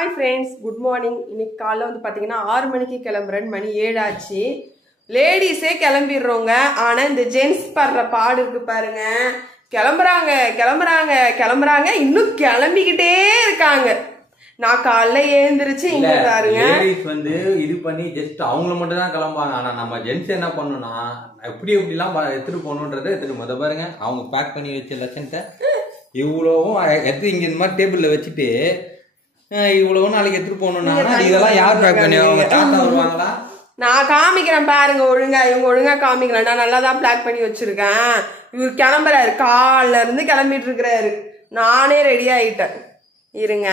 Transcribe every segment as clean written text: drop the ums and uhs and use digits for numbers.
Hi friends, good morning. இன்னைக்கு காலைல வந்து பாத்தீங்கன்னா 6 மணிக்கு கிளம்புறேன். மணி 7 ஆச்சு. லேடிஸே கிளம்பிடுறோங்க. ஆனா இந்த ஜென்ஸ் படுற பாடு இருக்கு பாருங்க. கிளம்புறாங்க கிளம்புறாங்க கிளம்புறாங்க இன்னும் கிளம்பிக்கிட்டே இருக்காங்க. நான் காலைல ஏந்திரிச்சு இங்க பாருங்க. லேடிஸ் வந்து இது பண்ணி ஜஸ்ட் அவங்கள மட்டும் தான் கிளம்பாங்க. ஆனா நம்ம ஜென்ஸ் என்ன பண்ணணும்னா எப்படி எப்படிலாம் எடுத்துட்டு போகணுன்றதை எடுத்துட்டு முத பாருங்க. அவங்க பேக் பண்ணி வச்ச லட்சணத்தை இவ்வளவும் எடுத்து இங்க இந்த மாதிரி டேபிள்ல வச்சுட்டு இவ்வளவு நாளைக்கு எடுத்துட்டு போகணும்னா இதெல்லாம் யார் பேக் பண்ணி வருவாங்களா? நான் காமிக்கிறேன் பாருங்க. ஒழுங்கா இவங்க ஒழுங்கா காமிக்கிறேன். நான் நல்லா தான் பேக் பண்ணி வச்சிருக்கேன். இவர் கிளம்புறாரு, காலைல இருந்து கிளம்பிட்டு இருக்கிறாரு. நானே ரெடி ஆயிட்டேன். இருங்க.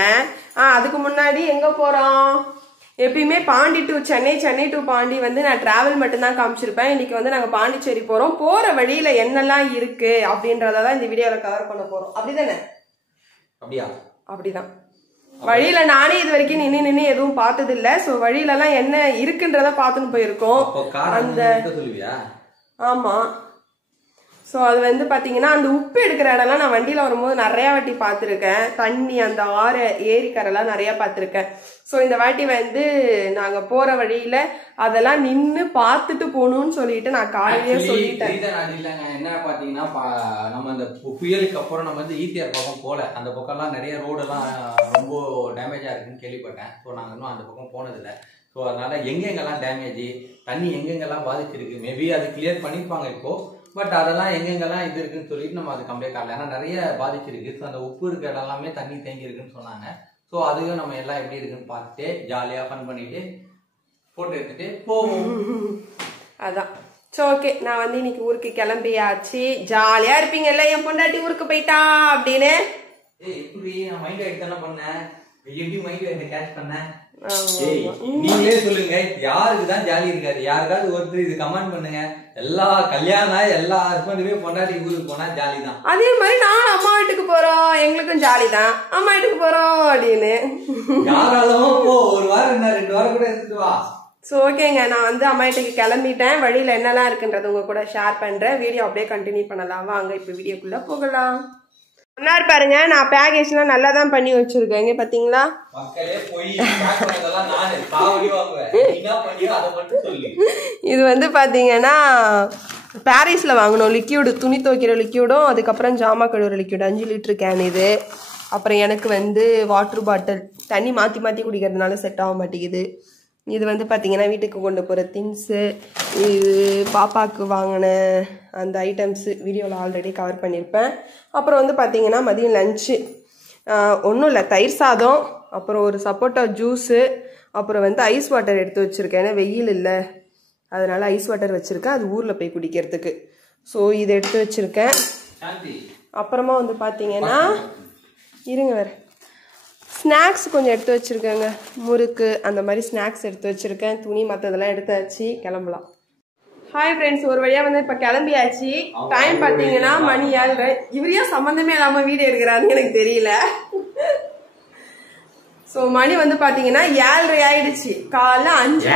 அதுக்கு முன்னாடி எங்க போறோம்? எப்பயுமே பாண்டி டு சென்னை, சென்னை டு பாண்டி வந்து நான் டிராவல் மட்டும்தான் காமிச்சிருப்பேன். இன்னைக்கு வந்து நாங்க பாண்டிச்சேரி போறோம். போற வழியில என்னெல்லாம் இருக்கு அப்படின்றதான் இந்த வீடியோல கவர் பண்ண போறோம். அப்படிதானே? அப்படியா? அப்படிதான். வழியில நானே இது வரைக்கும் நின்னு எதுவும் பார்த்தது இல்ல. சோ வழியில எல்லாம் என்ன இருக்குன்றத பாத்துன்னு போயிருக்கோம். அந்த ஆமா. சோ அது வந்து பாத்தீங்கன்னா அந்த உப்பு எடுக்கிற இடம்லாம் நான் வண்டியில வரும்போது நிறைய வாட்டி பாத்திருக்கேன். தண்ணி அந்த ஆறு ஏரிக்கரெல்லாம் நிறைய பாத்திருக்கேன். சோ இந்த வாட்டி வந்து நாங்க போற வழியில அதெல்லாம் நின்னு பாத்துட்டு போகணும்னு சொல்லிட்டு நான் காலையிலேயே சொல்லிட்டேன். என்ன பாத்தீங்கன்னா நம்ம அந்த புயலுக்கு அப்புறம் நம்ம வந்து ஈசிஆர் பக்கம் போல. அந்த பக்கம் எல்லாம் நிறைய ரோடு எல்லாம் ரொம்ப டேமேஜா இருக்குன்னு கேள்விப்பட்டேன். ஸோ நாங்க இன்னும் அந்த பக்கம் போனதில்லை. ஸோ அதனால எங்கெங்கெல்லாம் டேமேஜ், தண்ணி எங்கெங்கெல்லாம் பாதிச்சிருக்கு, மேபி அது கிளியர் பண்ணிருப்பாங்க இப்போ. பட் அதெல்லாம் எங்கெங்கெல்லாம் இது இருக்குன்னு சொல்லிட்டு நம்ம அது கம்ப்ளீட் ஆகல. ஏன்னா நிறைய பாதிச்சிருக்கு. ஸோ அந்த உப்பு இருக்க இடம் எல்லாமே தண்ணி தேங்கி இருக்குன்னு சொன்னாங்க. ஸோ அதையும் நம்ம எல்லாம் எப்படி இருக்குன்னு பார்த்துட்டு ஜாலியா ஃபன் பண்ணிட்டு போட்டோ எடுத்துட்டு போவோம். அதான். சோ ஓகே, நான் வந்து இன்னைக்கு ஊருக்கு கிளம்பியாச்சு. ஜாலியா இருப்பீங்கல்ல என் பொண்டாட்டி ஊருக்கு போயிட்டா அப்படின்னு. எப்படி நான் மைண்ட் ஆயிட்டு தானே பண்ணேன். எப்படி மைண்ட் ஆயிட்டு கேட்ச் பண்ணேன். நீங்களே சொல்லுங்க, யாருக்குதான் ஜாலி இருக்காது? யாருக்காவது ஒருத்தர் இது கமெண்ட் பண்ணுங்க. எல்லா கல்யாணம் எல்லா ஹஸ்பண்டுமே பொண்டாட்டி ஊருக்கு போனா ஜாலி தான். அதே மாதிரி நான் அம்மா வீட்டுக்கு போறோம், எங்களுக்கும் ஜாலி தான். அம்மா வீட்டுக்கு போறோம் அப்படின்னு யாராலும் போ, ஒரு வாரம் என்ன 2 வாரம் கூட எடுத்துட்டு வா. சோ ஓகேங்க, நான் வந்து அம்மா வீட்டுக்கு கிளம்பிட்டேன். வழியில என்னெல்லாம் இருக்குன்றது உங்க கூட ஷேர் பண்றேன். வீடியோ அப்படியே கண்டினியூ பண்ணலாம். வாங்க இப்ப வீடியோக்குள்ள போகலாம். முன்னாடி பாருங்க, நான் பேக்கேஜ் எல்லாம் நல்லா தான் பண்ணி வச்சிருக்கேன். இங்க பாத்தீங்களா? இது வந்து பாத்தீங்கன்னா பாரிஸ்ல வாங்கணும் லிக்யூடு, துணி துவைக்கிற லிக்யூடும் அதுக்கப்புறம் ஜாமா கழுவுற லிக்யூடு 5 லிட்டர் கேன் இது. அப்புறம் எனக்கு வந்து வாட்டர் பாட்டில், தண்ணி மாற்றி மாற்றி குடிக்கிறதுனால செட் ஆக மாட்டேங்குது. இது வந்து பார்த்தீங்கன்னா வீட்டுக்கு கொண்டு போகிற திங்ஸு, இது பாப்பாவுக்கு வாங்கின அந்த ஐட்டம்ஸு வீடியோவில் ஆல்ரெடி கவர் பண்ணியிருப்பேன். அப்புறம் வந்து பார்த்தீங்கன்னா மதியம் லஞ்சு ஒன்றும் இல்லை, தயிர் சாதம், அப்புறம் ஒரு சப்போட்டா ஜூஸு, அப்புறம் வந்து ஐஸ் வாட்டர் எடுத்து வச்சுருக்கேன். ஏன்னா வெயில் இல்லை, அதனால் ஐஸ் வாட்டர் வச்சுருக்கேன், அது ஊரில் போய் குடிக்கிறதுக்கு. ஸோ இதை எடுத்து வச்சுருக்கேன். அப்புறமா வந்து பார்த்தீங்கன்னா இருங்க வேறு ஸ்நாக்ஸ் கொஞ்சம் எடுத்து வச்சுருக்கேங்க. முறுக்கு அந்த மாதிரி ஸ்நாக்ஸ் எடுத்து வச்சுருக்கேன். துணி மற்றதெல்லாம் எடுத்தாச்சு, கிளம்பலாம். ஹாய் ஃப்ரெண்ட்ஸ், ஒரு வழியாக வந்து இப்போ கிளம்பியாச்சு. டைம் பார்த்தீங்கன்னா மணி 7. இவரையா சம்மந்தமே இல்லாமல் வீடியோ எடுக்கிறாருன்னு எனக்கு தெரியல. ஸோ மணி வந்து பார்த்தீங்கன்னா 7:30 ஆயிடுச்சு. காலைல 5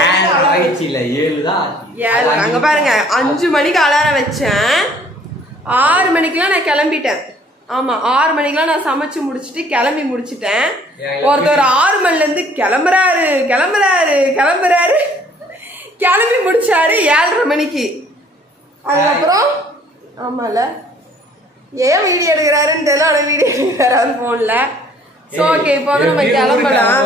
அங்கே பாருங்க, 5 மணிக்கு அலாரம் வச்சேன். 6 மணிக்கெல்லாம் நான் கிளம்பிட்டேன். ஆமா, 6 மணிக்கெல்லாம் நான் சமைச்சு முடிச்சுட்டு கிளம்பி முடிச்சுட்டேன். ஒருத்தர் 6 மணில இருந்து கிளம்புறாரு கிளம்புறாரு கிளம்புறாரு கிளம்பி முடிச்சாரு 7:30 மணிக்கு. அதுக்கப்புறம் ஆமால ஏன் வீடியோ எடுக்கிறாருன்னு தெரியல, ஆனா வீடியோ எடுக்கிறாரு போன்ல. சோ ஓகே, இப்போ நம்ம கிளம்பலாம்.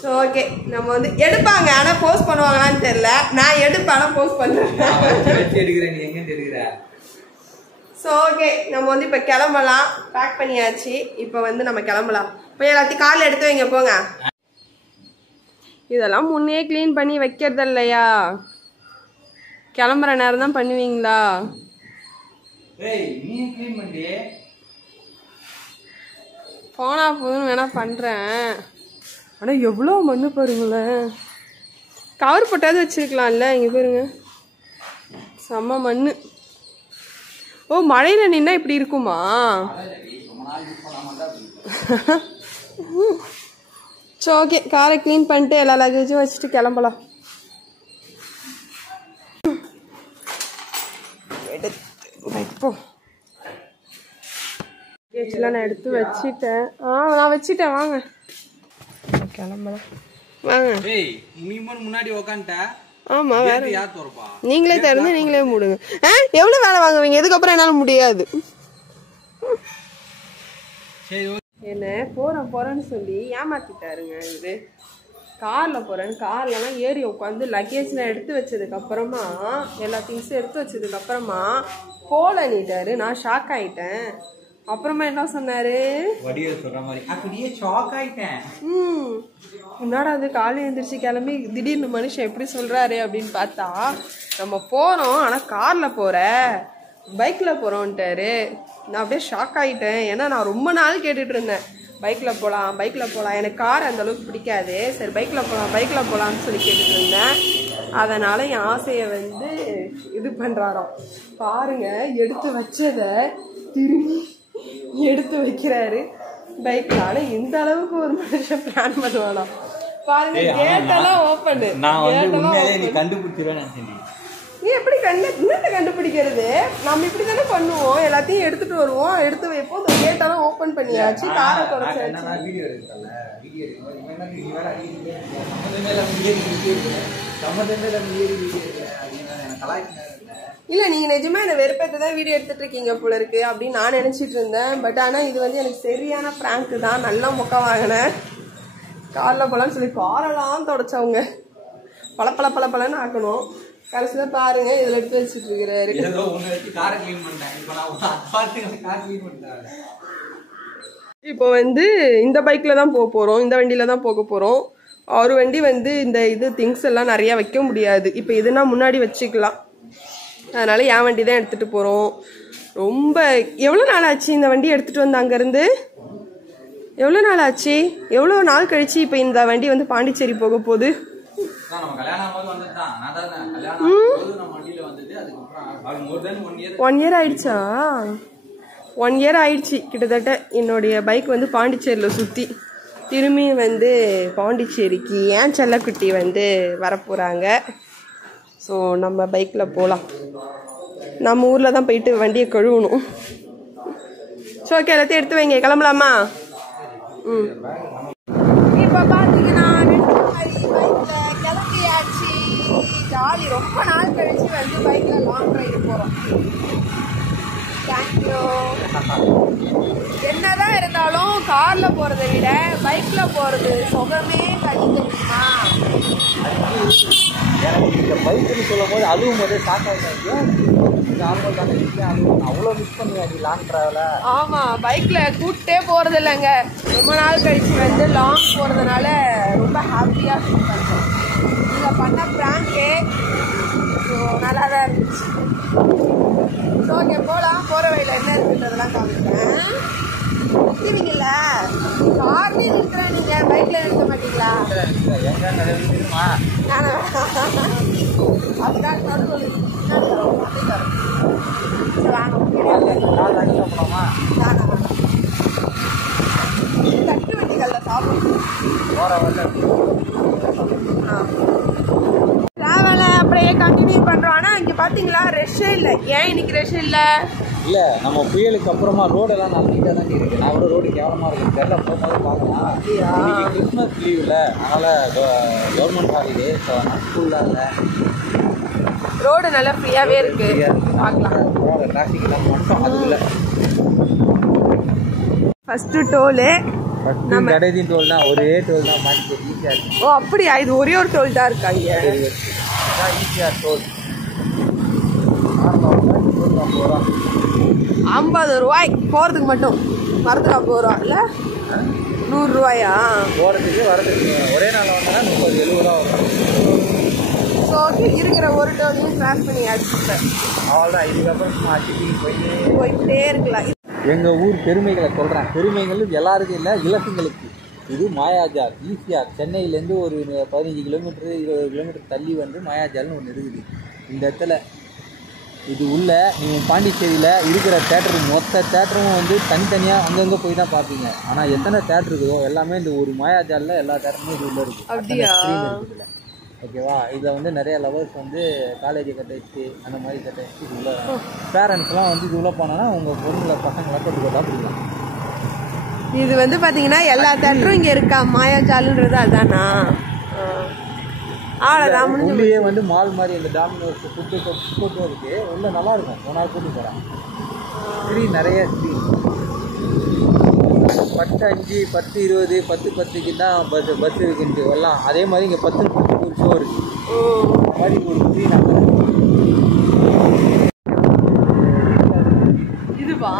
சோ ஓகே, நம்ம வந்து எடுப்பாங்க, ஆனா போஸ்ட் பண்ணுவாங்களான்னு தெரியல. நான் எடுப்பேன், ஆனா போஸ்ட் பண்றேன். ஸோ ஓகே, நம்ம வந்து இப்போ கிளம்பலாம். பேக் பண்ணியாச்சு. இப்போ வந்து நம்ம கிளம்பலாம். போய் எல்லாத்தையும் காலில் எடுத்து வைங்க போங்க. இதெல்லாம் முன்னே க்ளீன் பண்ணி வைக்கிறது இல்லையா? கிளம்புற நேரம் தான் பண்ணுவீங்களா? போனா போதுன்னு வேணா பண்ணுறேன். ஆனால் எவ்வளோ மண்ணு பாருங்களேன். கவர் போட்டாவது வச்சிருக்கலாம்ல. இங்கே பாருங்க, செம்ம மண்ணு. ஓ, மழையில நின்னா இப்படி இருக்குமா? சோ ஓகே, காரை கிளீன் பண்ணிட்டு எல்லா லக்கேஜும் வச்சுட்டு கிளம்பலாம். ஆக்சுவலாக நான் எடுத்து வச்சிட்டேன். நான் வச்சிட்டேன். வாங்க கிளம்பலாம் வாங்க. முன்னாடி உக்காந்துட்ட. ஆமா வேற நீங்களே திறந்து நீங்களே மூடுங்க. எவ்வளவு வேலை வாங்குவீங்க? இதுக்கப்புறம் என்னால முடியாது. என்ன போறேன்னு சொல்லி ஏமாத்திட்டாருங்க. இது கார்ல போறேன், கார்லலாம் ஏறி உட்காந்து லக்கேஜ்லாம் எடுத்து வச்சதுக்கு அப்புறமா எல்லா திங்ஸும் எடுத்து வச்சதுக்கு அப்புறமா போலன்னிட்டாரு. நான் ஷாக் ஆயிட்டேன். அப்புறமா என்ன சொன்னாரு? என்னடா அது காலையில் எழுந்திரிச்சு கிளம்பி திடீர்னு மனுஷன் எப்படி சொல்றாரு அப்படின்னு பார்த்தா, நம்ம போறோம் ஆனா கார்ல போற பைக்ல போறோம்ட்டாரு. நான் அப்படியே ஷாக் ஆயிட்டேன். ஏன்னா நான் ரொம்ப நாள் கேட்டுட்டு இருந்தேன், பைக்ல போகலாம். எனக்கு கார் அந்த அளவுக்கு பிடிக்காது. சரி பைக்ல போகலான்னு சொல்லி கேட்டுட்டு இருந்தேன். அதனால என் ஆசையை வந்து இது பண்றாராம். பாருங்க, எடுத்து வச்சதை திரும்பி எடுத்து வைக்கிறாரு பைக்ல. ஆனா இந்த அளவுக்கு ஒரு மனுஷன் பிளான் பண்ணுவானா பாருங்க. கேட்டெல்லாம் ஓப்பன். நீ கண்டுபிடிச்சிருவேன். நீ எப்படி என்னத்தை கண்டுபிடிக்கிறது? நம்ம இப்படிதானே பண்ணுவோம். எல்லாத்தையும் எடுத்துட்டு வருவோம், எடுத்து வைப்போம். இந்த கேட்டெல்லாம் ஓப்பன் பண்ணியாச்சு, காரை தொடச்சாச்சு. இல்ல நீங்க நிஜமா என்ன வெறுப்பேத்த தான் வீடியோ எடுத்துட்டு இருக்கீங்க போல இருக்கு அப்படின்னு நான் நினைச்சிட்டு இருந்தேன். பட் ஆனா இது வந்து எனக்கு சரியான பிராங்க் தான். நல்லா மொக்க வாங்கினேன். கார்ல போலான்னு சொல்லி காரெல்லாம் தொடச்சவங்க பளபளன்னு ஆக்கணும். கடைசியில பாருங்க இதுல எடுத்து வச்சுட்டு இருக்கிறாரு. இப்போ வந்து இந்த பைக்ல தான் போக போறோம், இந்த வண்டியில தான் போக போறோம். ஒரு வண்டி வந்து இந்த இது திங்ஸ் எல்லாம் நிறைய வைக்க முடியாது. இப்போ இதுனா முன்னாடி வச்சுக்கலாம். அதனால என் வண்டி தான் எடுத்துட்டு போறோம். ரொம்ப எவ்வளவு நாள் ஆச்சு இந்த வண்டி எடுத்துட்டு வந்து அங்கிருந்து? எவ்வளவு நாள் ஆச்சு? எவ்வளவு நாள் கழிச்சு இப்ப இந்த வண்டி வந்து பாண்டிச்சேரி போக போகுது. 1 இயர் ஆயிடுச்சா? 1 இயர் ஆயிடுச்சு கிட்டத்தட்ட. என்னுடைய பைக் வந்து பாண்டிச்சேரியில சுத்தி திரும்பி வந்து பாண்டிச்சேரிக்கு ஏன் செல்லக்குட்டி வந்து வரப்போறாங்க. ஸோ நம்ம பைக்கில் போகலாம். நம்ம ஊரில் தான் போயிட்டு வண்டியை கழுவணும். ஸோ ஓகே, எல்லாத்தையும் எடுத்து வைங்க, கிளம்பலாமா? இப்போ பார்த்தீங்கன்னா பைக்கில் கிளம்பியாச்சு. ஜாலி. ரொம்ப நாள் கழிச்சு வந்து பைக்கில் லாங் ரைடு போகிறோம். தேங்க்யூ. என்னதான் இருந்தாலும் கார்ல போறதை விட பைக்ல போறது சுகமே தனி தெரியுமா? இந்த பைக்குன்னு சொல்லும் போது அழுவும் போதே அவ்வளோ மிஸ் பண்ணுவேன் நீ லாங் டிராவல. ஆமா, பைக்ல கூட்டே போறது இல்லைங்க. ரொம்ப நாள் கழிச்சு வந்து லாங் போறதுனால ரொம்ப ஹாப்பியா ஃபீல் பண்றேன். நீங்க பண்ண பிராங்கே நல்லா தான் இருந்துச்சு. ஓகே போலாம். போற வழியில என்ன இருக்குன்றதெல்லாம் காமிக்கிறேன். நிறுத்துவீங்கல்ல, கார்லயே நிறுத்துறேன். நீங்க பைக்ல நிறுத்த மாட்டீங்களா? அதுதான் நடுவில் தட்டு வண்டிகள்ல சாப்பிடும் டிராவலை அப்படியே கண்டினியூ பண்றோம். ஆனா இங்க பாத்தீங்களா ரஷ்ஷே இல்லை. ஏன் இன்னைக்கு ரஷ் இல்லை? இல்லை, நம்ம புயலுக்கு அப்புறமா ரோடெல்லாம் நல்லா நீட்டாக தான் இருக்குது. நான் கூட ரோடு கேவலமாக இருக்குது தெரியல. போகும்போது பார்க்கலாம். இன்னைக்கு கிறிஸ்மஸ் லீவில், அதனால் கவர்மெண்ட் ஹாலிடே. ஸோ நான் ஸ்கூலில் இல்லை, ரோடு நல்லா ஃப்ரீயாகவே இருக்கு. பார்க்கலாம். டிராஃபிக் எல்லாம் மட்டும் அதுக்குள்ள ஃபர்ஸ்ட் டோலு நம்ம கடைசி டோல் தான். ஒரே டோல் தான் மாட்டி ஈஸியாக இருக்கு. ஓ அப்படியா? இது ஒரே ஒரு டோல் தான் இருக்கா இங்கே? ஈஸியாக டோல் 50 ரூபாய் போகிறதுக்கு மட்டும். வரதுக்கு 50 ரூபா இல்லை, 100 ரூபாயா போகிறதுக்கு வரதுக்கு? ஒரே நாள் வந்தா 30-70 ரூபா வரும். ஸோ ஓகே, இருக்கிற ஒரு டோலையும் கிராஸ் பண்ணி அடிச்சுட்டேன். அவ்வளோதான். இதுக்கப்புறம் அடிச்சு போயிட்டே இருக்கலாம். எங்கள் ஊர் பெருமைகளை சொல்கிறேன். பெருமைகள் எல்லாருக்கும் இல்லை, இலக்குங்களுக்கு. இது மாயாஜால் ஈஸியாக சென்னையிலேருந்து ஒரு 15 கிலோமீட்டர் 20 கிலோமீட்டர் தள்ளி வந்து மாயாஜால்னு ஒன்று இருக்குது. இந்த இடத்துல இது உள்ள நீங்கள் பாண்டிச்சேரியில் இருக்கிற தேட்டரு மொத்த தேட்டரும் வந்து தனித்தனியாக அங்கங்கே போய் தான் பார்ப்பீங்க. ஆனால் எத்தனை தேட்டர் இருக்குதோ எல்லாமே இந்த ஒரு மாயாஜாலில் எல்லா தேட்டருமே இது உள்ளே இருக்குது. அப்படியா? இருக்குதுல்ல, ஓகேவா? இதில் வந்து நிறைய லவர்ஸ் வந்து காலேஜை கட்ட வச்சு அந்த மாதிரி கட்ட வச்சு இது உள்ள பேரண்ட்ஸ்லாம் வந்து இது உள்ளே போனோன்னா உங்கள் பொருளை பசங்களை கற்றுக்கொண்டா பிடிக்கும். இது வந்து பாத்தீங்கன்னா எல்லா தேட்டரும் இங்க இருக்கா, மாயாஜாலுன்றது அதானா? அவ்வளோதான் முடிஞ்சு. வந்து மால் மாதிரி இந்த டாமினோஸ் ஃபுட்டு இருக்கு, உள்ள நல்லா இருக்கும். ஒரு நாள் கூட்டி போகிறேன். ஸ்க்ரீன் நிறைய ஸ்க்ரீன் 10:5, 10:20, 10:10க்கு தான் பஸ் இருக்குன்ட்டு எல்லாம். அதே மாதிரி இங்கே 10:10 ஒரு ஷோ இருக்கு. அந்த மாதிரி ஒரு ஸ்க்ரீன் இதுவா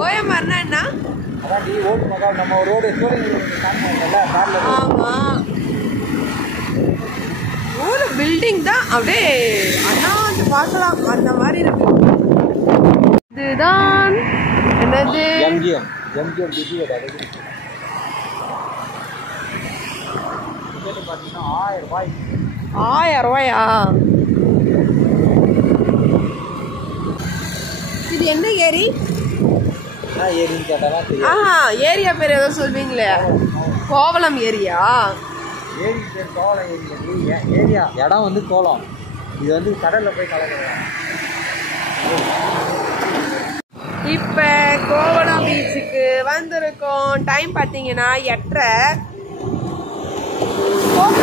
கோயம்பேடுனா என்ன? அதான் டி ஓட்டு மகா நம்ம ரோடு ஆமா, ஒரு பில்டிங் தான் அப்படியே அண்ணாந்து பார்க்கலாம் அந்த மாதிரி இருக்கு. இதுதான் என்னது? எம்ஜிஎம் டிஜியோட பார்த்தீங்கன்னா 1000 ரூபாய். 1000 ரூபாயா? இது என்ன ஏரி? ஏரின்னு கேட்டாலாம் தெரியும். ஆஹா, ஏரியா பேர் ஏதோ சொல்வீங்களே, கோவளம் ஏரியா? ஏரி பேர் கோவளம் ஏரியா. இடம் வந்து கோலம். இது வந்து கடல்ல போய் கலக்கலாம். இப்ப கோவளம் பீச்சுக்கு வந்திருக்கோம். டைம் பார்த்தீங்கன்னா 8:30.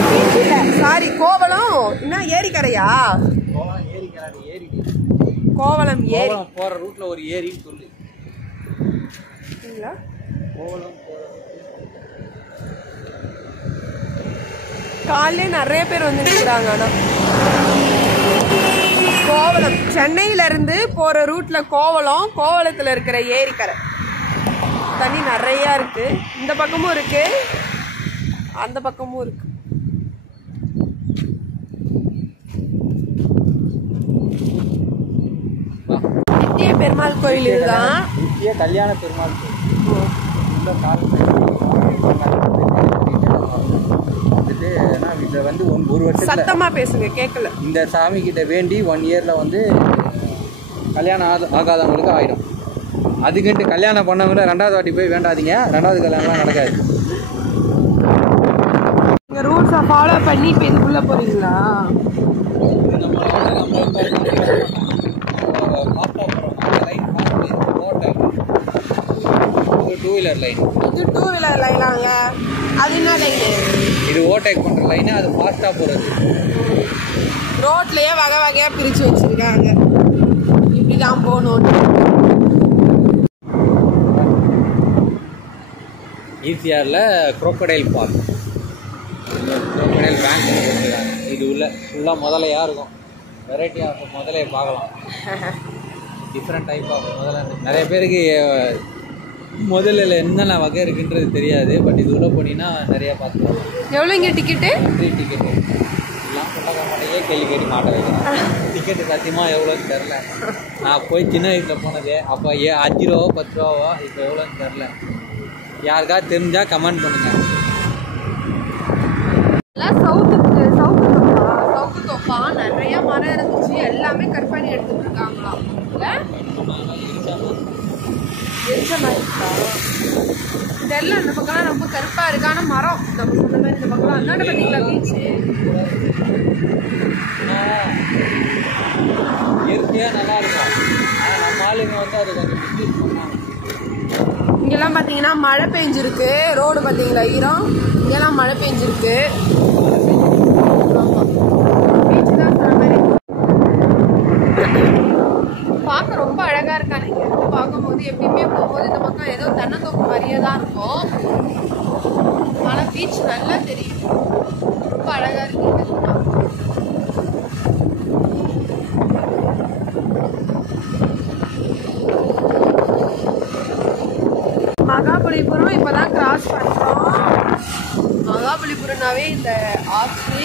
பீச் இல்ல, சாரி, கோவளம். என்ன ஏரிக்கரையா? கோவளம் ஏரிக்கரை. ஏரி கோவளம் ஏரி போற ரூட்ல ஒரு ஏரின்னு சொல்லு. கோவளம் காலையில நிறைய பேர் வந்து நிற்கிறாங்க. ஆனா கோவளம் சென்னையில இருந்து போற ரூட்ல கோவளம், கோவளத்துல இருக்கிற ஏரிக்கரை. தண்ணி நிறைய இருக்கு. இந்த பக்கமும் இருக்கு, அந்த பக்கமும் இருக்கு. நித்திய பெருமாள் கோயில் இதுதான். நித்திய கல்யாண பெருமாள் கோயில். இதை வந்து ஒரு வருஷம் சத்தமா பேசுங்க, கேட்கல. இந்த சாமி கிட்ட வேண்டி 1 இயர்ல வந்து கல்யாணம் ஆகாதவங்களுக்கு ஆயிடும். அதுக்கிட்டு கல்யாணம் பண்ணவங்கள 2வது வாட்டி போய் வேண்டாதீங்க. 2வது கல்யாணம்லாம் நடக்காது. நீங்க ரூல்ஸை ஃபாலோ பண்ணி இப்போ இதுக்குள்ள போறீங்களா? Two wheeler line. இது 2 வீலர் லைனாங்க. அது என்ன லைனு? இது ஓவர்டேக் பண்ற லைன். அது ஃபாஸ்டா போறது. ரோட்லயே வகை வகையா பிரிச்சு வச்சிருக்காங்க, இப்படிதான் போகணும். ஈசிஆர்ல குரோக்கடைல் பார்க், குரோக்கடைல் பேங்க் போட்டுருக்காங்க. இது உள்ள ஃபுல்லாக முதலையா இருக்கும். வெரைட்டி ஆஃப் முதலையை பார்க்கலாம். டிஃப்ரெண்ட் டைப் ஆஃப் முதல்ல. நிறைய பேருக்கு முதல்ல என்னென்ன வகை இருக்குன்றது தெரியாது. பட் இது உள்ள போனீங்கன்னா நிறைய பார்த்துக்கலாம். எவ்வளோ இங்கே டிக்கெட்டு? ஃப்ரீ டிக்கெட்டு எல்லாம் சொல்லாத மாட்டையே கேள்வி கேட்டு மாட்ட வைக்கிறேன். டிக்கெட்டு சத்தியமாக எவ்வளோன்னு தெரில. நான் போய் சின்ன வயசில் போனது அப்போ 5 ரூபாவோ 10 ரூபாவோ. இப்போ எவ்வளோன்னு தெரில. யாருக்காவது தெரிஞ்சால் கமெண்ட் பண்ணுங்கள். சவுத்து தோப்பா நிறைய மரம் இருந்துச்சு. எல்லாமே கட் பண்ணி எடுத்துட்டு இருக்காங்களாம். எரிச்ச மாதிரி இருக்கா தெரியல. அந்த பக்கம்லாம் ரொம்ப கருப்பா இருக்கு. ஆனா மரம் நம்ம சொன்ன மாதிரி இந்த பக்கம் அந்தாண்ட பார்த்தீங்களா பீச்சு? இயற்கையாக நல்லா இருக்கும். ஆனால் நம்ம ஆளுங்க வந்து அது கொஞ்சம் பிஸ்னஸ் பண்ணுவாங்க. இங்கெல்லாம் பார்த்தீங்கன்னா மழை பெஞ்சிருக்கு. ரோடு பார்த்தீங்களா ஈரம். இங்கெல்லாம் மழை பெஞ்சிருக்கு. பீச்சு தான் சொன்ன மாதிரி பார்க்க ரொம்ப அழகா இருக்காங்க. இங்க இருந்து பார்க்கும்போது எப்பயுமே போகும்போது இந்த பக்கம் ஏதோ தென்னந்தோப்பு மாதிரியே தான் இருக்கும். ஆனால் பீச் நல்லா தெரியும். ரொம்ப அழகா இருக்கு. மகாபலிபுரம் இப்பதான் கிராஸ் பண்றோம். மகாபலிபுரம்னாவே இந்த ஆர்ச்சி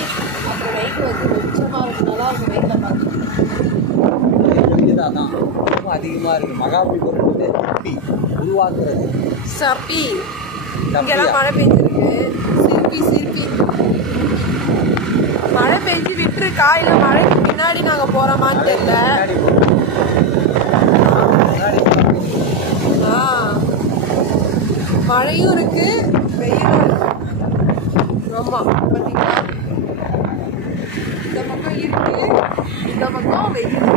அப்புறம் நைட்டு வந்து வெளிச்சமா இருக்கும். நல்லா இருக்கும் நைட்ல பார்த்து. அதான் ரொம்ப அதிகமாக இருக்குது. மகாபலிபுரம் வந்து சப்பி உருவாக்குறது. சப்பி இங்கெல்லாம் மழை பெஞ்சிருக்கு. சிற்பி மழை பெஞ்சு விட்டுருக்கா இல்லை மழைக்கு பின்னாடி நாங்கள் போகிறோமான்னு தெரியல. மழையும் இருக்கு, வெயிலும் இருக்கு. ஆமா பார்த்தீங்களா? இந்த பக்கம் இருக்கு, இந்த பக்கம் வெயில்.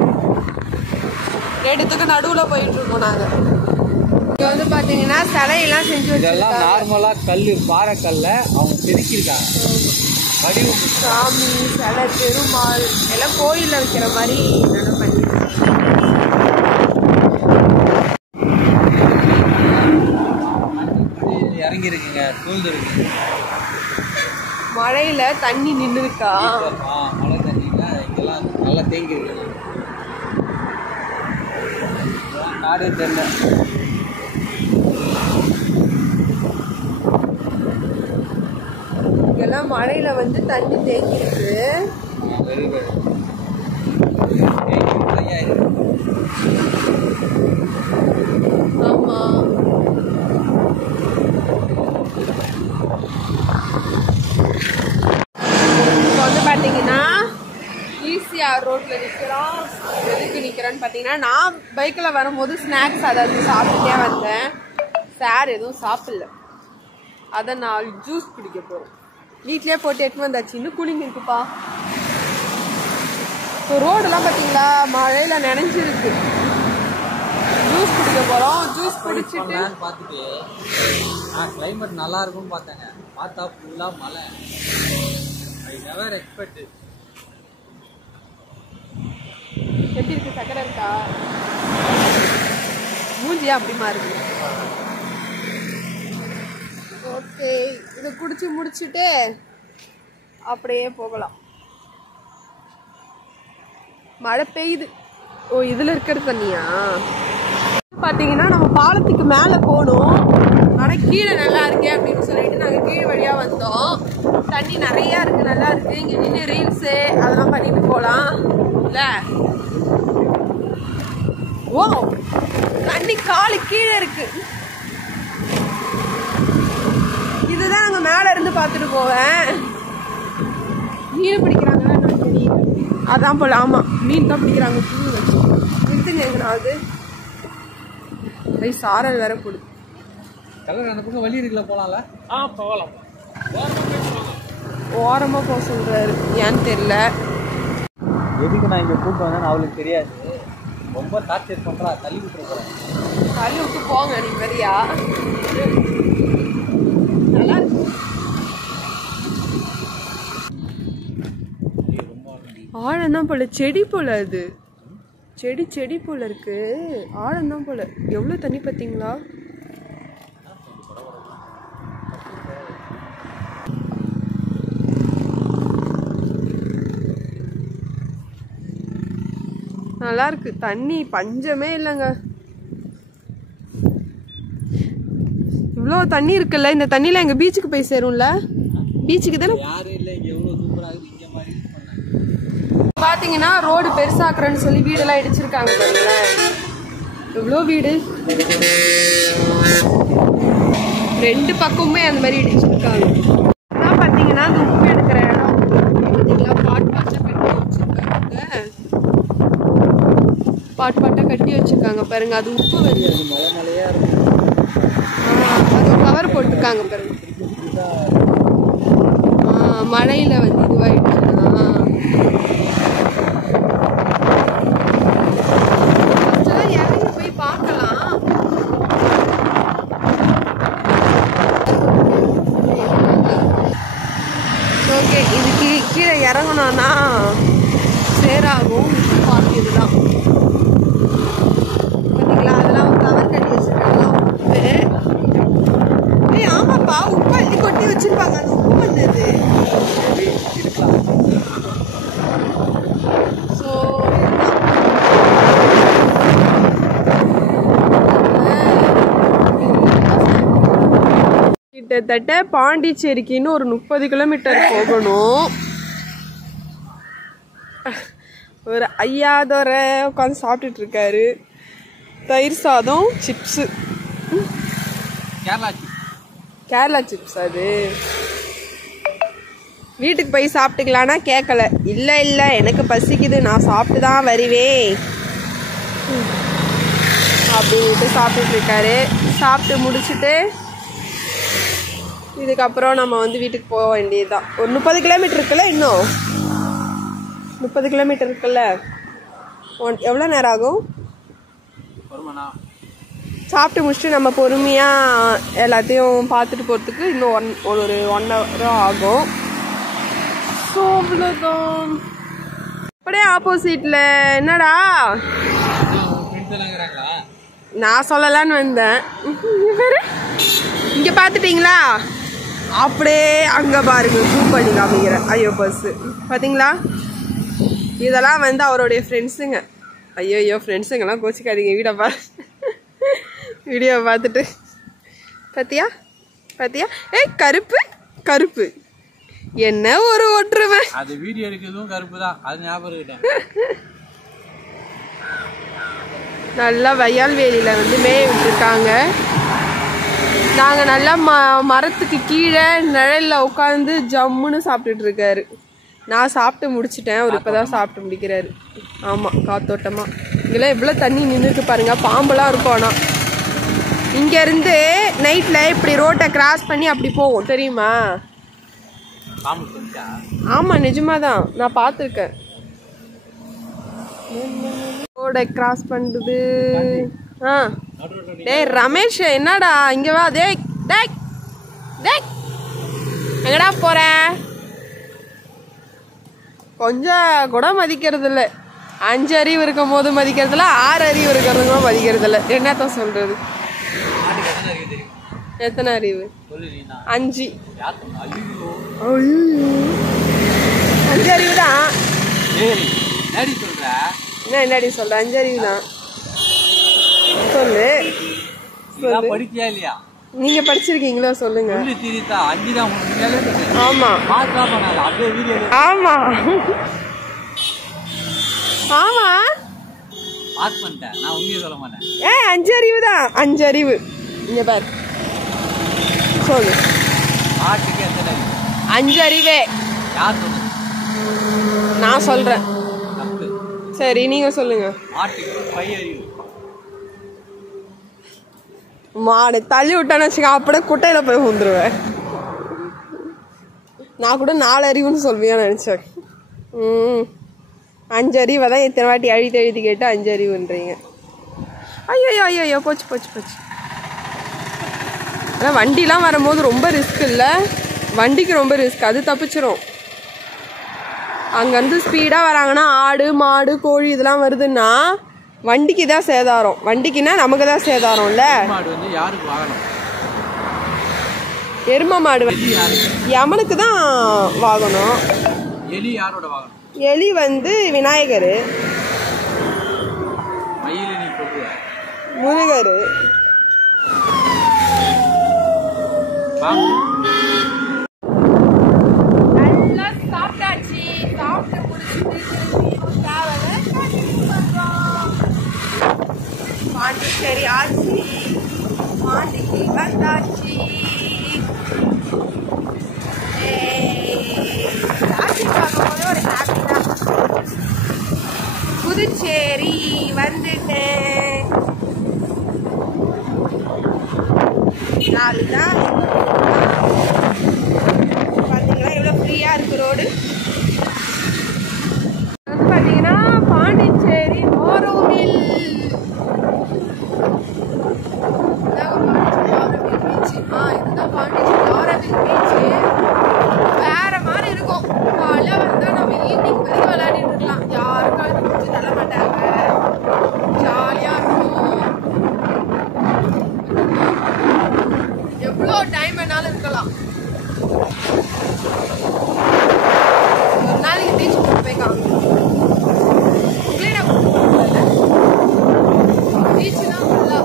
ரெண்டுத்துக்கு நடுவில் போயிட்டு இருக்கோம் நாங்கள். இங்க வந்து பாத்தீங்கன்னா சிலையெல்லாம் செஞ்சு இதெல்லாம் வச்சிருக்காங்க. நார்மலா கல்லு, பாறை கல்ல அவங்க செதுக்கியிருக்காங்க. வடிவம் சாமி சிலை, பெருமாள் எல்லாம் கோயில்ல வைக்கிற மாதிரி நல்லா பண்ணிருக்காங்க. இறங்கி இருக்குங்க, சூழ்ந்து இருக்கு. மழையில தண்ணி நின்றுருக்கா? மழை தண்ணியில இங்கெல்லாம் நல்லா தேங்கி இருக்கு. காடே தெரியல. இங்கெல்லாம் மழையில வந்து தண்ணி தேங்கி இருக்கு. ஆமா, இப்போ வந்து பாத்தீங்கன்னா ஈசிஆர் ரோட்ல நிக்கிறோம். எதுக்கு நிக்கிறேன்னு பாத்தீங்கன்னா, நான் பைக்ல வரும்போது ஸ்நாக்ஸ் அதாவது சாப்பிட்டுட்டே வந்தேன். சார் எதுவும் சாப்பிடல, அதை நான் ஜூஸ் குடிக்க போறோம். வீட்லயே போட்டு எடுத்து வந்தாச்சு, இன்னும் கூலிங் இருக்குப்பா. இப்போ ரோடெல்லாம் பாத்தீங்களா மழையில நினைஞ்சிருக்கு. ஜூஸ் குடிக்க போறோம். ஜூஸ் குடிச்சிட்டு பார்த்துட்டு கிளைமேட் நல்லா இருக்கும்னு பார்த்தேங்க. பார்த்தா ஃபுல்லா மழை. I never expected. எப்படி இருக்கு? சக்கரை இருக்கா? மூஞ்சியா அப்படிமா இருக்கு. ஓகே, இதை குடிச்சு முடிச்சுட்டு அப்படியே போகலாம். மழை பெய்யுது. ஓ, இதுல இருக்கிற தண்ணியா? பாத்தீங்கன்னா நம்ம பாலத்துக்கு மேல போகணும். ஆனா கீழே நல்லா இருக்கே அப்படின்னு சொல்லிட்டு நாங்க கீழே வழியா வந்தோம். தண்ணி நிறைய இருக்கு, நல்லா இருக்கு. இங்க நின்று ரீல்ஸ் அதெல்லாம் பண்ணிட்டு போலாம் இல்ல? ஓ, தண்ணி காலு கீழே இருக்கு. இதுதான் நாங்க மேல இருந்து பாத்துட்டு போவேன். மீன் பிடிக்கிறாங்கன்னா தெரியல, அதான் போல. ஆமா, மீன் தான் பிடிக்கிறாங்க. புழு வச்சு நிறுத்துங்க எங்கனாவது. சாரல் வேற போடுது. கலர் அந்த பக்கம் வழி இருக்குல்ல, போலாம்ல? போகலாம். ஓரமா போக சொல்றாரு, ஏன்னு தெரியல. எதுக்கு நான் இங்க கூப்பிட்டு வந்தேன்னு அவளுக்கு தெரியாது. ரொம்ப டார்ச்சர் பண்றா, தள்ளி விட்டுற போறேன். தள்ளி விட்டு போங்க, நீ வரியா? நல்லா இருக்கு. ஆழம் தான் போல, செடி போல. அது செடி போல இருக்கு. ஆழம் தான் போல. எவ்வளவு தண்ணி பார்த்தீங்களா? நல்லா இருக்கு. தண்ணி பஞ்சமே இல்லைங்க. இவ்வளோ தண்ணி இருக்குல்ல. இந்த தண்ணியில எங்க பீச்சுக்கு போய் சேரும்ல. பீச்சுக்கு தானே. யாரும் இல்லை இங்க. எவ்வளவு சூப்பரா இருக்கு இங்க மாதிரி. பாத்தீங்கன்னா ரோடு பெருசாக்குறேன்னு சொல்லி வீடெல்லாம் இடிச்சிருக்காங்க பாருங்களேன். எவ்வளோ வீடு, ரெண்டு பக்கமுமே அந்த மாதிரி இடிச்சிருக்காங்க. அதான் பாத்தீங்கன்னா அந்த உப்பு எடுக்கிற இடம் பாத்தீங்களா, பாட்டா கட்டி வச்சிருக்காங்க. பாட்டா கட்டி வச்சிருக்காங்க பாருங்க. அது உப்பு வருது. மழை மழையா இருக்கும். அது கவர் போட்டிருக்காங்க பாருங்க. மழையில வந்து இதுவாயிடுச்சுன்னா இறங்கி போய் பார்க்கலாம். ஓகே, இதுக்கு கீழே இறங்கணும்னா சேராகும். பார்த்து இதுதான் பார்த்தீங்களா, அதெல்லாம் ஒரு கவர் கட்டி வச்சிருக்காங்க. உப்பு, ஆமாப்பா, உப்பு அள்ளி கொட்டி வச்சிருப்பாங்க. அது உப்பு வந்தது. ஸோ கிட்டத்தட்ட பாண்டிச்சேரிக்கு இன்னும் ஒரு 30 கிலோமீட்டர் போகணும். ஒரு ஐயாதோரை உட்காந்து சாப்பிட்டுட்டு இருக்காரு. தயிர் சாதம், சிப்ஸு, கேரளா சிப்ஸ். அது வீட்டுக்கு போய் சாப்பிட்டுக்கலான்னா கேட்கல. இல்லை இல்லை, எனக்கு பசிக்குது, நான் சாப்பிட்டு தான் வருவேன் அப்படின்ட்டு சாப்பிட்டுட்டு இருக்காரு. சாப்பிட்டு முடிச்சுட்டு இதுக்கப்புறம் நம்ம வந்து வீட்டுக்கு போக வேண்டியதுதான். ஒரு 30 கிலோமீட்டர் இருக்குல்ல, இன்னும் 30 கிலோமீட்டர் இருக்குல்ல. எவ்வளோ நேரம் ஆகும்? சாப்பிட்டு முடிச்சுட்டு நம்ம பொறுமையாக எல்லாத்தையும் பார்த்துட்டு போகிறதுக்கு இன்னும் ஒரு 1 hour ஆகும். ஸோ அவ்வளோதான். அப்படியே ஆப்போசிட்டில் என்னடா நான் சொல்லலான்னு வந்தேன். இங்கே பார்த்துட்டிங்களா? அப்படியே அங்கே பாருங்க ஜூம் பண்ணி காமிக்கிறேன். ஐயோ பஸ்ஸு பார்த்தீங்களா? இதெல்லாம் வந்து அவருடைய ஃப்ரெண்ட்ஸுங்க. ஐயோ ஃப்ரெண்ட்ஸுங்கெல்லாம் கோச்சிக்காதீங்க. வீடியோ பார்த்துட்டு பார்த்தியா ஏய் கருப்பு கருப்பு என்ன ஒரு ஒற்றுமை. அது வீடியோ எடுக்கிறதும் கருப்பு தான், அது ஞாபகம் இருக்கட்டும். நல்லா வயல்வெளியில் வந்து மேய விட்டுருக்காங்க. நாங்கள் நல்லா மரத்துக்கு கீழே நிழலில் உட்காந்து ஜம்முன்னு சாப்பிட்டுட்டு இருக்காரு. நான் சாப்பிட்டு முடிச்சிட்டேன். அவர் இப்போ தான் சாப்பிட்டு முடிக்கிறாரு. ஆமாம், காத்தோட்டமாக. இங்கெல்லாம் எவ்வளோ தண்ணி நின்றுட்டு பாருங்க. பாம்பெல்லாம் இருக்கும். ஆனால் இங்கேருந்து நைட்டில் இப்படி ரோட்டை கிராஸ் பண்ணி அப்படி போவோம் தெரியுமா? ஆமாம் நிஜமாக தான், நான் பார்த்துருக்கேன். ரோடை கிராஸ் பண்ணுறது. டேய் ரமேஷ் என்னடா இங்கே வா. டேய் எங்கடா போற? கொஞ்சம் கூட மதிக்கிறது இல்லை. 5 அறிவு இருக்கும் போது மதிக்கிறது இல்லை, 6 அறிவு இருக்கிறதுங்க மதிக்கிறது இல்லை. என்னத்த சொல்றது? எத்தனை அறிவு? 5. 5 அறிவு தான். என்னடி சொல்ற? 5 அறிவு தான். சொல்லு. படிக்கியா இல்லையா? நீங்க படிச்சிருக்கீங்களா? சொல்லுங்க. ஆமா ஆமா ஆமா 5 அறிவு தான். 5 அறிவு. இங்க பாரு சொல்லு. 5 அறிவே நான் சொல்றேன். சரி நீங்க சொல்லுங்க. மாடு தள்ளி விட்டான்னு வச்சுக்க, அப்படியே குட்டையில போய் வந்துருவேன். நான் கூட 4 அறிவுன்னு சொல்வியான்னு நினைச்சேன். 5 அறிவை தான் இத்தனை வாட்டி எழுதி கேட்டு 5 அறிவுன்றீங்க. ஐயோ போச்சு. ஆனால் வண்டிலாம் வரும்போது ரொம்ப ரிஸ்க் இல்லை? வண்டிக்கு ரொம்ப ரிஸ்க். அது தப்பிச்சிரும். அங்கேருந்து ஸ்பீடாக வராங்கன்னா ஆடு மாடு கோழி இதெல்லாம் வருதுன்னா வண்டிக்கு தான் சேதாரம். வண்டிக்குன்னா நமக்கு தான் சேதாரம்ல. எரும மாடு யமனுக்கு தான் வாங்கணும். எலி வந்து விநாயகர், முருகர். நல்லா சாப்பிட்டாச்சு. சாப்பிட்டு முடிச்சுட்டு பாண்டிச்சேரி ஆச்சு. பாண்டிக்கு வந்தாச்சு. பார்க்கும்போது ஒரு ஹாப்பி தான். புதுச்சேரி வந்துட்டேன். நாலுதான் பார்த்தீங்களா எவ்வளோ ஃப்ரீயாக இருக்கு ரோடு. வந்து பார்த்தீங்கன்னா பாண்டிச்சேரி ஆரோவில். இதுதான் பாண்டிச்சேரி ஆரோவில் பீச்சு. வேற மாதிரி இருக்கும். காலைல வந்தால் நம்ம ஈவினிங் வரைக்கும் விளையாடிட்டு இருக்கலாம். யாருக்கும் குடிச்சு தள்ள மாட்டாங்க. ஜாலியாக இருக்கும். எவ்வளோ டைம் வேணாலும் இருக்கலாம். ஒரு நாளைக்கு பீச் போய் காமிக்கணும். பீச்சு தான் ஃபுல்லா.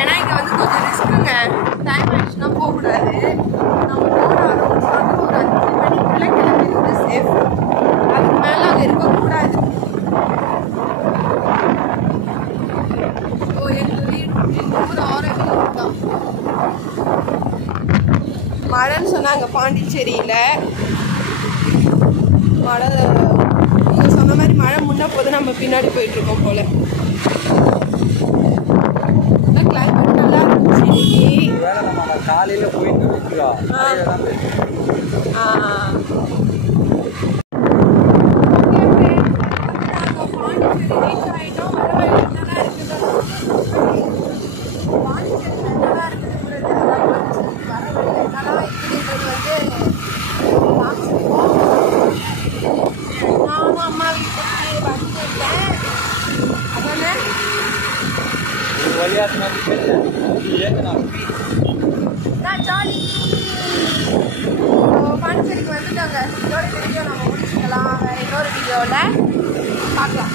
ஏன்னா இங்கே வந்து கொஞ்சம் ரிஸ்க்குங்க. டைம் ஆயிடுச்சுன்னா போகக்கூடாது. நம்ம போனாலும் ஒரு 5 மணிக்குள்ளே கிளம்பிடுறது சேஃப். அதுக்கு மேலே அங்கே இருக்கக்கூடாது. மழைன்னு சொன்னாங்க பாண்டிச்சேரியில். மழை நீங்கள் சொன்ன மாதிரி மழை முன்ன போது நம்ம பின்னாடி போயிட்டுருக்கோம் போல. கிளைமேட் நல்லா இருந்துச்சு இன்னைக்கு. காலையில் போயிட்டு பாண்டிச்சேரி ரீச் ஆகிட்டோம். வர ஜாலி பாண்டிச்சேரிக்கு வந்துட்டாங்க. இதோட வீடியோ நம்ம முடிச்சுக்கலாம். வேற இன்னொரு வீடியோவில் பார்க்கலாம்.